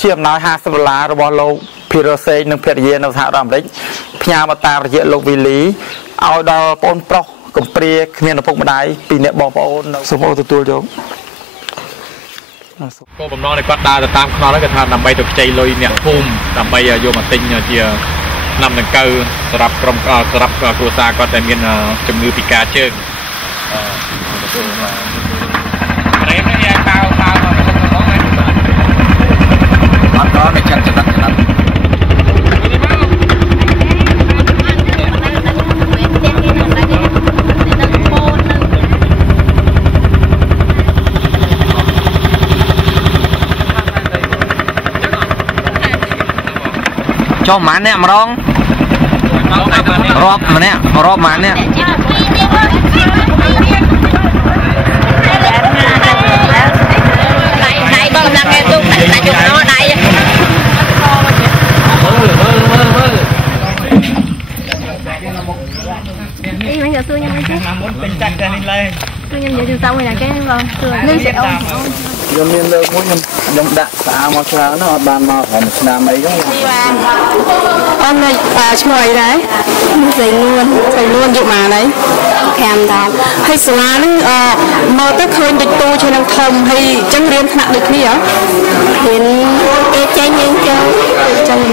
ជាអំណោយ$50របស់លោកភារសេនិងភរិយានៅសហរដ្ឋអាមេរិកផ្ញើមកតាមរយៈលោកវីលីឲ្យដល់បងប្រុសកំព្រាគ្មានឪពុកម្ដាយពីអ្នកបងប្អូននៅសូមទទួលយកគោលបំណងនៃគាត់ដើរទៅតាមខ្នល់ហ្នឹងគឺថាដើម្បីទៅខ្ចីលុយអ្នកភូមិដើម្បីយកមកទិញជាឆ្នាំដង្កូវសម្រាប់ក្រុមសម្រាប់គ្រួសារគាត់ដែលមានជំងឺពិការជើងប្រេងនេះតើមកអត់ដល់តែចាត់ចំណាត់cho mán nè mà rong rộp mà nè rộp mán nè này con đang nghe chung này chung nó này đi bây giờ tôi nhanh chứ tôi nhanh giờ từ sau này là cái lên sẽ ôm dân miền đâu mỗi nhóm đạn xã mà sao nó bàn mà phải một năm ấy đó ông này chơi đấy dày luôn dụng mà đấy kèm đó hay xóa nó mơ tất hơn được tu cho năng thông hay chẳng riêng nặng được gì á hiện trái nhân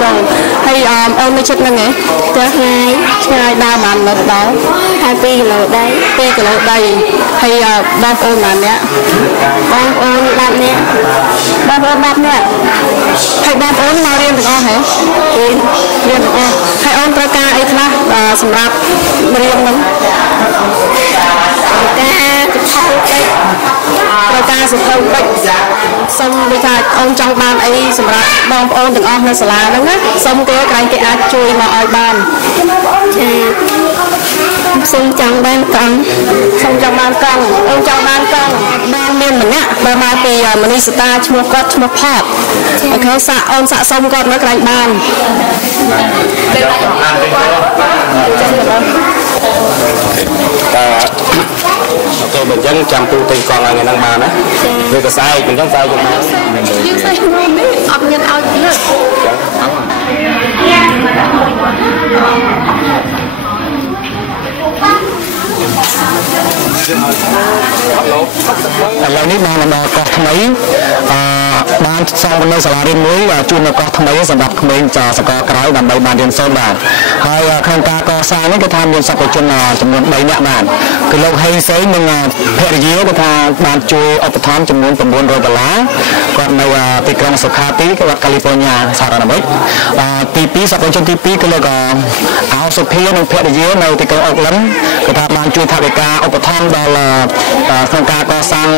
châu hay ông mới chất năng ấy thứ hai chơi đa bàn một đó 2 kg đây 2 kg đây hay ba ôn mà nè ba ôn bạn nè ba ôn nè hay ba ôn nào riêng được không hả riêng được không hay ôn tra ca ấy là sầm rạp riêng lắm ca sẽ không bệnh xong bây giờ ông trong ban ấy sầm rạp bom ôn được không là sả lá đúng á xong cái ác chui mà ai ban xong trong ban con ông trong ban con ban bên mình á ban mai thì mình đi star mua cốt mua pot cái xạ ông xạ xong con nó cái ban tôi mình dân chăm tu tình còn là ngày năng bàn á về cái sai mình không sai cũng nhưng sai luôn đấy ông nhân ao chứ lầnนี้มาเราก็ทำไมบ้านสร้างบนในสลาเรียนมุ้ยจุนก็ทำไมสำหรับเมืองจ่าสกอร์กราวดำใบบ้านเรียนโซนบ้านให้โครงการก่อสร้างนี่ก็ทำเรียนสักจนจำนวนใบเนี่ยบ้านคือเราให้ใช้หนึ่งเพจเยอะก็ทำบ้านช่วยอุปถัมภ์จำนวน$900ก็ในปีกลางสุขาปีก็วัดแคลิฟอร์เนียสหรัฐอเมริกาปีสักจนปีก็เลยก็เอาสุเพียหนึ่งเพจเยอะในปีกลางออกล้ำก็ทำบ้านช่วยทำกิจการอุปถัมภ์โครงการก่อสร้าง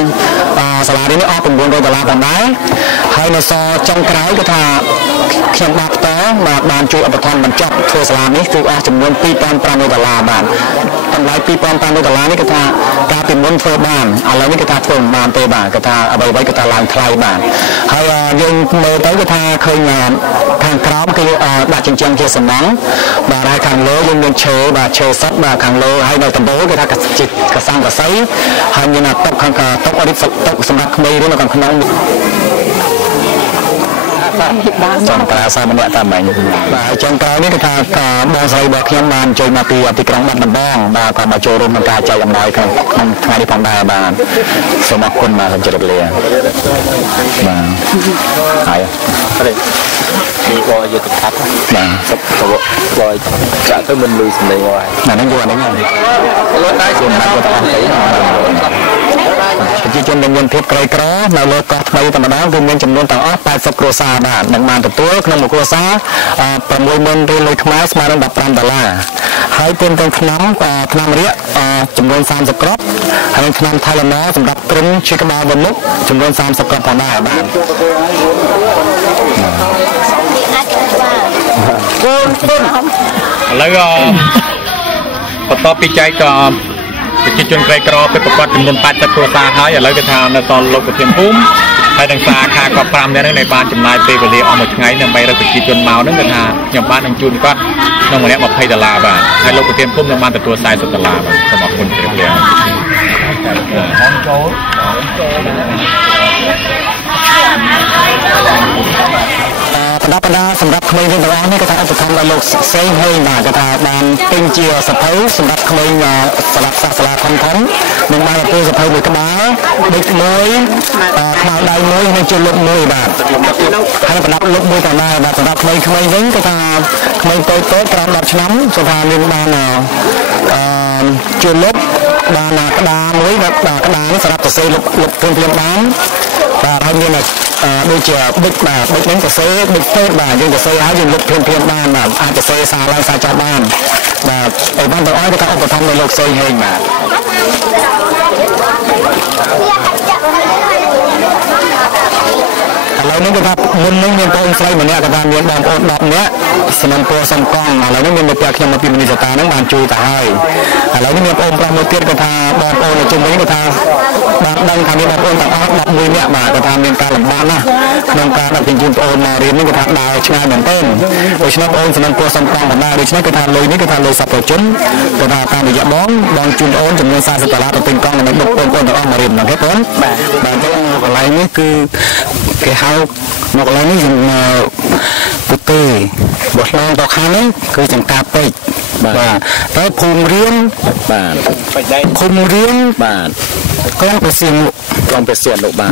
สลาเรียนออก$900กันได้ให้ในซอจงกระไรก็ทำเขียนบัตรต่อมาบ้านช่วยอุปถัมภ์บรรจับทัวร์สลานี้คือจำนวน$2,500บ้านทำลาย$2,500นี่ก็ทำการเป็นบนเฟอร์บ้านอะไรนี่ก็ทำเฟอร์บ้านเตบ้านก็ทำเอาไว้ก็ทำลานคลายบ้านให้ยังเมื่อต้นก็ทำเคยงานทางกราฟคือดัดจริงๆเกี่ยวสมองบาร์ได้ขังโลยังเชยบาร์เชยซับบาร์ขังโลให้ในตำบลก็ทำกับจิตกับสร้างกับไซให้ยันตกขังกับตกอริสตกสมัครไม่รู้มาก่อนขนมจงกราซามันเนี่ยตามมันจงกรานี่ก็ทำบางไซบอกยังมันโจมาตีติกรังมันบ้องมาก่อนมาโจรมันกาใจอย่างไรครับมันทางที่ผ่านได้บ้านสมัครคนมาเป็นจุดเลี้ยมาหายอะไรมีบอยอยู่ติดทับมาตัวบอยจะต้องมันลุยสิ่งใดบอยนั่นอยู่นั่นไงรถได้ส่วนนั้นก็ต้องใช้จีจนเป็นเพียบไกลกระเราเลิกก็ทำไมธรรมดาคือเงินจำนวนต่างอ้อ80 ครัวซาบ้านหนึ่งมาตัวขนมครัวซาประมวลเงินเรียนเลยขมาสมาระดับ$1,000ให้เป็นขนมเรียจำนวน30 กรอบให้ขนมไทยละน้อสำหรับกลุ่มชิคกี้พายบนมุกจำนวน30 กรอบพอได้บ้านแล้วก็พอต่อปีใจก็จะจนไกลกรอไปประกอบจำนวน80 ครัวซาหายอย่างไรก็ทำในตอนลงกระเทียมพุ่มให้ดังซาคาก็ปรามในบ้านจำนายเปรียออกมาไงในใบเราไปจีจนเมานั่นก็ทำอย่างบ้านดังจุนก็น้องวันนี้มาให้$1บ้างให้ลงกระเทียมพุ่มในบ้านแต่ตัวทรายสุด$1บ้างสำหรับคนเปรีย បណ្ដាសម្រាប់ក្មេងទាំងអស់នេះក៏ថាឧបត្ថម្ភដល់លោកសេងហើយបាទក៏ថាបានទិញជាសភៅសម្រាប់ក្មេងសម្រាប់សាលាធំនឹងបានទៅសភៅមួយក្បាលដេកមួយខ្មៅដៃមួយនិងជាលុបមួយបាទហើយប្រដាប់លុបមួយតណាបាទសម្រាប់ក្មេងៗវិញក៏ថាក្មេងតូចក្រោម10ឆ្នាំក៏ថាមានបានជាលុបបានក្តារមួយបាទក្តារនេះសម្រាប់សរសេរលុបភ្លាមបានបាទហើយមានដូចជាប៊ិចបាទប៊ិចហ្នឹងសរសេរប៊ិចពេកបាទយើងសរសេរហើយយើងលុបភ្លាមបានបាទអាចសរសេរសារឡើងសារចាស់បានបាទអីបានទៅឲ្យក៏ឧបត្ថម្ភដល់លោកសេងហេងបាទឥឡូវនេះគឺថាមុននឹងមានបងស្រីម្នាក់ក៏ថាមានបងប្អូន10នាក់សំណពរសំកងឥឡូវនេះមានតែខ្ញុំមកពីមីនីសតាហ្នឹងបានជួយទៅហើយឥឡូវនេះមានបងប្រុសមួយទៀតក៏ថាបងប្អូននៅជុំវិញក៏ថាបានដឹងថាមានបងប្អូនទាំងអស់11នាក់បាទក៏ថាមានការលំបាកណាស់ក្នុងការដឹកជញ្ជូនបងប្អូនមករៀននេះក៏ថាដើរឆ្ងាយមែនទែនដូច្នេះបងប្អូនសំណពរសំកងបណ្ដាដូច្នេះក៏ថាលុយនេះក៏ថាលុយសប្បុរសជនក៏ថាតាមរយៈបងជូនបងប្អូនចំនួន40ដុល្លារទៅទិញកង់ដើម្បីដឹកបងប្អូនទាំងអស់មករៀនហ្នឹងទេបងបាទទៅកន្លែងនេះគឺគេហៅមកកន្លែងនេះពុទេបោះឆ្លងទៅខាងនេះគឺចង្ការពេជ្របាទតែភូមិរៀនបាទភូមិរៀនបាទក្រុងព្រះសៀមលោកបាទ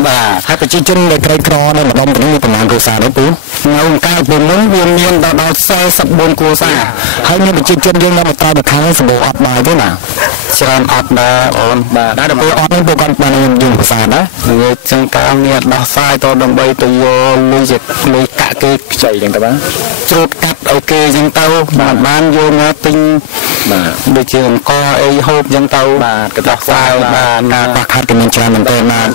ហើយប្រជាជនដែលក្រីក្រនៅម្ដុំនេះមានប្រមាណគ្រួសារទេពូនៅកាលពីមុនវាមានដល់44គ្រួសារហើយមានប្រជាជនយើងនៅបន្តទៅខាងសម្បូរអត់បាយទេណាច្រើនអត់ដែរអូនបាទដល់ពេលអត់នេះពួកគាត់បានយើងភាសាណានិយាយចឹងការងារដោះស្រាយទៅដើម្បីទៅយកលុយកាក់គេខ្ចីចឹងទៅបាទជ្រូតកាត់អូខេចឹងទៅបានយកមកទិញបាទដូចជាអង្គអីហូបចឹងទៅបាទក៏ដោះស្រាយបាទការខ្វះខាតចំណេញច្រើនមែនទែនបាទ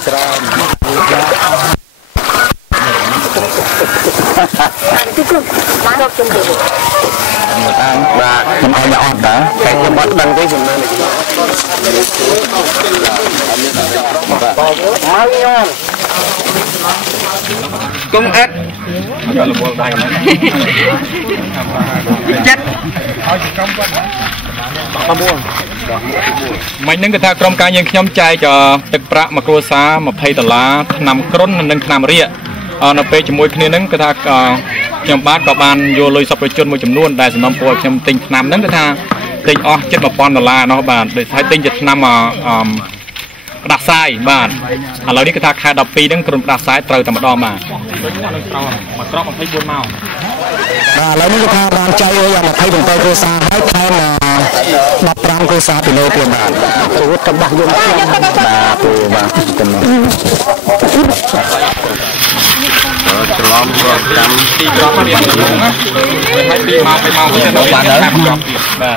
បាទខ្ញុំឲ្យអត់ដែរតែខ្ញុំអត់ដឹងទេចំណេញមកញ៉ាំកុំអត់យកលវលដៃចិត្តឲ្យក្រុមគាត់មិញហ្នឹងគឺថាក្រុមការយើងខ្ញុំចែកទឹកប្រាក់មួយគ្រួសារ$20ឆ្នាំគ្រុននិងឆ្នាំរៀកនៅពេលជាមួយគ្នាហ្នឹងគឺថាខ្ញុំបាទក៏បានយកលុយសប្បុរសជនមួយចំនួនដែលសំណពរខ្ញុំទិញឆ្នាំហ្នឹងគឺថាទិញអស់ជិត$1000នោះបាទដូចហើយទិញជាឆ្នាំផ្ដាសាយបាទឥឡូវនេះគឺថាខែ12ហ្នឹងក្រុមផ្ដាសាយត្រូវតែម្ដងបាទមកត្រង់24ម៉ោងបាទឥឡូវនេះគឺថាបានចែកឲ្យ27គ្រួសារហើយថែម15គ្រួសារពីលើទៀតបាទព្រោះកបាស់យើងបាទពូបាទចំនួនច្រឡំប្រចាំទីក្រុងរៀនដំណងណាហើយ2ម៉ោង2ម៉ោងទៅដល់បានហើយបាទ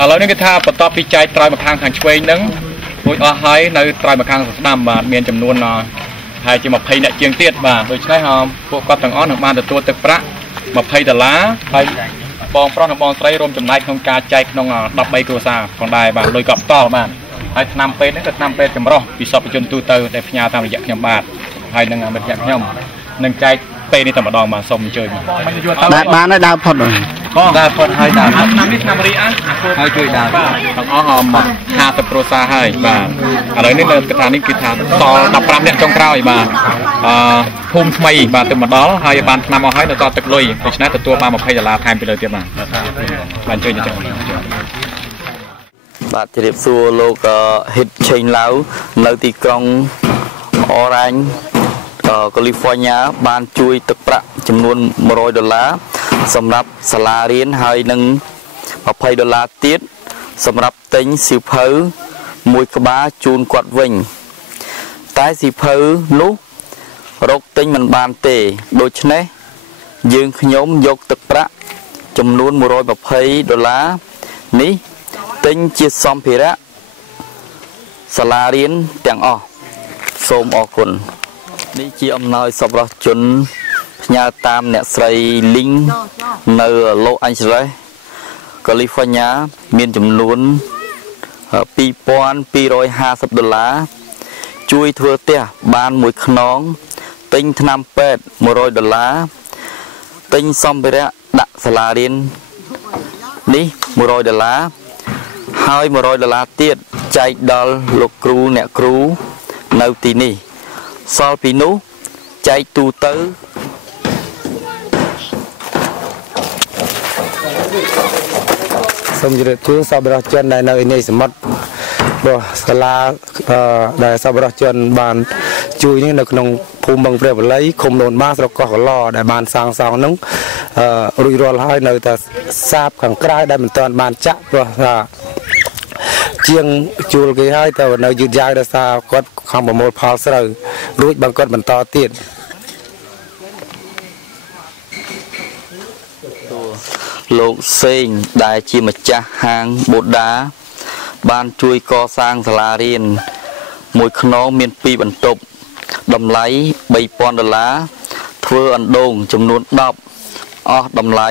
ឥឡូវនេះគឺថាបន្ទាប់ពីចែកត្រើយមកខាងឆ្វេងហ្នឹងរួចអស់ហើយនៅត្រើយមកខាងស្ដាំបាទមានចំនួនហើយជា20អ្នកជាងទៀតបាទដូច្នេះពួកគាត់ទាំងអស់នឹងបានទទួលទឹកប្រាក់$20ហើយបងប្រុសនិងបងស្រីរួមចំណែកក្នុងការចែកក្នុង13គ្រួសារផងដែរបាទលុយក៏ផ្ដល់បាទហើយឆ្នាំពេទ្យនេះក៏ឆ្នាំពេទ្យចម្រុះពីសពជនទូទៅដែលផ្ញើតាមរយៈខ្ញុំបាទហើយនឹងមិត្តភក្តិខ្ញុំនឹងចែកពេលនេះតែម្ដងបាទសូមអញ្ជើញបាទបានហើយដើរផុតបងដើរផុតហើយដើរឆ្នាំនេះឆ្នាំរីអាហើយជួយដើរទាំងអស់មក50គ្រួសារហើយបាទឥឡូវនេះនៅកថានេះគឺថាត15នាក់ចុងក្រោយបាទភូមិថ្មីបាទទៅមកដល់ហើយបានឆ្នាំអស់ហើយនៅតទឹកលុយដូច្នេះទទួលបាន$20ថែមពីលើទៀតបាទអញ្ជើញអញ្ចឹងបាទជម្រាបសួរលោកហ៊ីតឆេងឡាវនៅទីក្រុងអរ៉ាញ់កាលីហ្វ័រញ៉ាបានជួយទឹកប្រាក់ចំនួន$100សម្រាប់សាលារៀនហើយនឹង$20ទៀតសម្រាប់ទិញសៀវភៅមួយក្បាលជូនគាត់វិញតែសៀវភៅនោះរកទិញមិនបានទេដូច្នេះយើងខ្ញុំយកទឹកប្រាក់ចំនួន$120នេះទិញជាសម្ភារៈសាលារៀនទាំងអស់សូមអរគុណនេះជាអំណោយសប្បុរសជនផ្ញើតាមអ្នកស្រីលីងនៅឡូសអាញ់សេលេសកាលីហ្វ័រញ៉ាមានចំនួន$2250ជួយធ្វើផ្ទះបានមួយខ្នងទិញថ្នាំពេទ្យ$100ទិញសម្ភារៈដាក់សាលារៀននេះ$100ហើយ$100ទៀតចែកដល់លោកគ្រូអ្នកគ្រូនៅទីនេះសល់ពីនោះចែកទូទៅ សូមជម្រាបជូនសប្បុរសជនដែលនៅនេះសមុទ្ររបស់សាលាដែលសប្បុរសជនបានជួយនេះនៅក្នុងភូមិបឹងព្រះវល័យឃុំនូនបាស្រុកកោះកឡដែលបានសាងសង់នឹងរួចរាល់ហើយនៅតែសាបខាងក្រៅដែលមិនទាន់បានចាក់ព្រោះថាជាងជួលគេហើយតែនៅយឺតយ៉ាវដោយសារគាត់ខំប្រមូលផលស្រូវរួចបានគាត់បន្តទៀតលោកសេងដែលជាម្ចាស់ហាងបូដាបានជួយកសាងសាលារៀនមួយខ្នងមាន2បន្ទប់តម្លៃ$3,000ធ្វើអណ្ដូងចំនួន10អស់តម្លៃ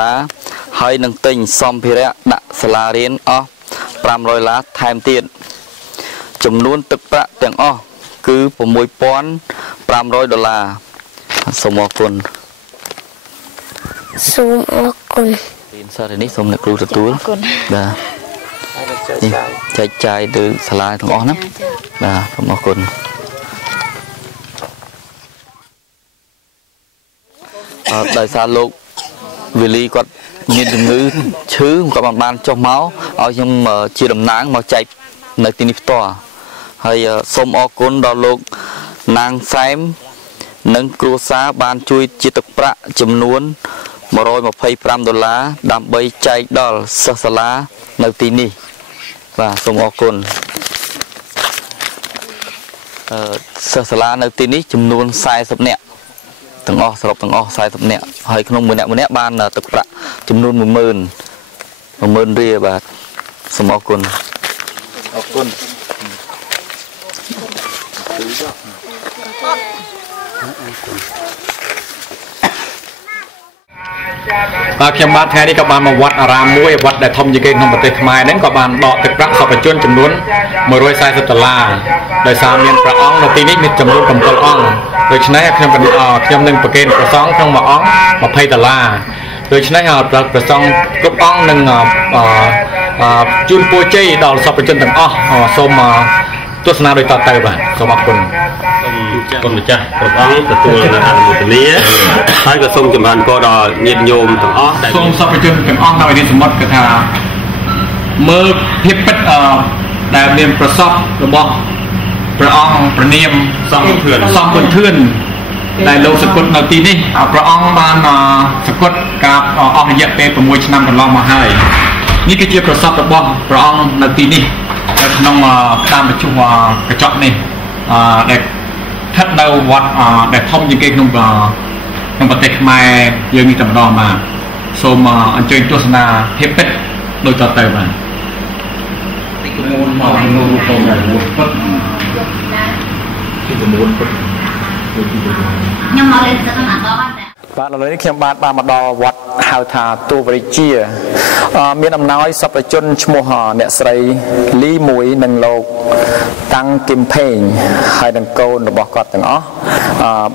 $3,000ហើយនឹងទិញសម្ភារៈដាក់សាលារៀនអស់$500ថែមទៀតចំនួនទឹកប្រាក់ទាំងអស់គឺ$6,500សូមអរគុណសូមអរគុណរៀនសារនេះសូមអ្នកគ្រូទទួលបាទចែកចាយទៅសាលាទាំងអស់ណាបាទសូមអរគុណដោយសារលោកវិលីគាត់មានជំងឺឈឺគាត់បានចុះមកឲ្យខ្ញុំជាតំណាងមកចែកនៅទីនេះផ្ទាល់ហើយសូមអរគុណដល់លោកណាងសែមនិងគ្រួសារបានជួយជាទឹកប្រាក់ចំនួន$125ដើម្បីចែកដល់សិស្សសាលានៅទីនេះបាទសូមអរគុណសិស្សសាលានៅទីនេះចំនួន40នាក់ទាំងអស់សរុបទាំងអស់40នាក់ហើយក្នុងម្នាក់បានទឹកប្រាក់ចំនួន10000រៀលបាទសូមអរគុណអរគុណបាទខ្ញុំបាទថ្ងៃនេះក៏បានមកវត្តអារាមមួយវត្តដែលធំជាងគេក្នុងប្រទេសខ្មែរហ្នឹងក៏បានដកទឹកប្រាក់សពជនចំនួន$140ដោយសារមានព្រះអង្គនៅទីនេះមានចំនួន7អង្គដូច្នេះខ្ញុំនឹងប្រគេនព្រះសង្ឃក្នុងមួយអង្គ$20ដូច្នេះព្រះសង្ឃគ្រប់អង្គនឹងជូនពរជ័យដល់សពជនទាំងអស់សូមទស្សនាដោយតទៅបាទសូមអរគុណគុណម្ចាស់គ្រប់អង្គទទួលនៅអនុមោទនាហើយក៏សូមចម្រើនពរដល់ញាតិញោមទាំងអស់ដែលសូមសពជនទាំងអស់នៅឯនេះសមុទ្រគឺថាមើលភាពពិតដែលមានប្រសពរបស់ព្រះអង្គព្រះនាមសង្ឃពុនធឿនដែលលោកសកុតនៅទីនេះព្រះអង្គបានសកុតកាលអស់រយៈពេល6ឆ្នាំកន្លងមកហើយនេះគឺជាប្រសពរបស់ព្រះអង្គនៅទីនេះនៅក្នុងតាមបញ្ជុះកញ្ចក់នេះដែលស្ថិតនៅវត្តដែលធំជាងគេក្នុងប្រទេសខ្មែរយើងនេះតែម្ដងបាទសូមអញ្ជើញទស្សនាភាពពិតដូចតទៅបាទខ្ញុំមកលេងទឹកណាស់ដល់បាទឥឡូវនេះខ្ញុំបានមកដល់វត្តហៅថាទូវរិជាមានអំណោយសពជនឈ្មោះអ្នកស្រីលីមួយនិងលោកតាំងគឹមផេងហើយនឹងកូនរបស់គាត់ទាំងអស់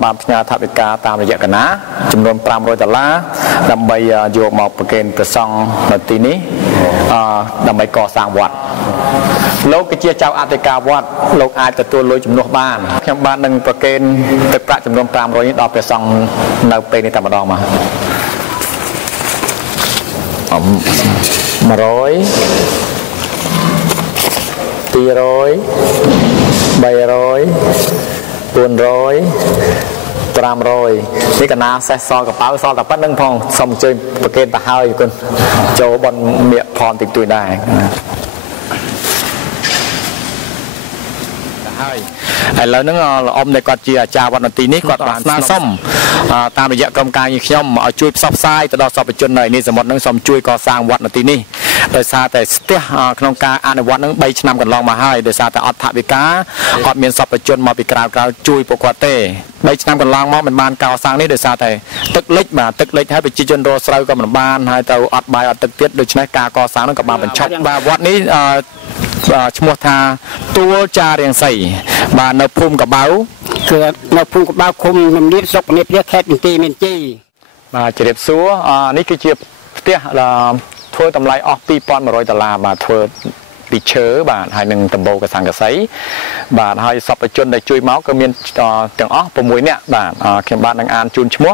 បានផ្ញើថវិកាតាមរយៈកណាចំនួន$500ដើម្បីយកមកប្រគេនព្រះសង្ឃនៅទីនេះដើម្បីកសាងវត្តលោកគឺជាចៅអធិការវត្តលោកអាចទទួលលុយជំនួសបានខ្ញុំបាននឹងប្រគេនទឹកប្រាក់ចំនួន$500នេះដល់ព្រះសង្ឃនៅពេលនេះតែម្ដងមក100 200 300 400 500នេះកណាសេះសល់កប៉ៅសល់តែប៉ុណ្្នឹងផងសូមអញ្ជើញប្រគេនទៅហើយគុណចូលបនមៀកផនតិចតួចដែរហើយឥឡូវហ្នឹងលោកអ៊ំដែលគាត់ជាអាចារ្យវត្តនទីនេះគាត់បានស្នើសុំតាមរយៈក្រុមការងារខ្ញុំឲ្យជួយផ្សព្វផ្សាយទៅដល់សពជននៅនេះសមុទ្រហ្នឹងសូមជួយកសាងវត្តនទីនេះដោយសារតែស្ទះក្នុងការអនុវត្តហ្នឹង3ឆ្នាំកន្លងមកហើយដោយសារតែអត់ថវិកាអត់មានសពជនមកពីក្រៅជួយពួកគាត់ទេ3ឆ្នាំកន្លងមកមិនបានកសាងនេះដោយសារតែទឹកលិចបាទទឹកលិចហើយប្រជាជនរស់ស្រូវក៏មិនបានហើយទៅអត់បាយអត់ទឹកទៀតដូច្នេះការកសាងហ្នឹងក៏បានបញ្ឈប់បាទវត្តនេះឈ្មោះថាទួលចារៀងសីបាទនៅភូមិកបៅគឺនៅភូមិកបៅឃុំនំនៀបស្រុកពនាបខេត្តបន្ទាយមានជ័យបាទជម្រាបសួរនេះគឺជាផ្ទះធ្វើតម្លៃអស់$2,100បាទធ្វើពីឈើបាទហើយនឹងដំបូលកសង្កសីបាទហើយសពជនដែលជួយមកក៏មានទាំងអស់6នាក់បាទខ្ញុំបាទនឹងអានជូនឈ្មោះ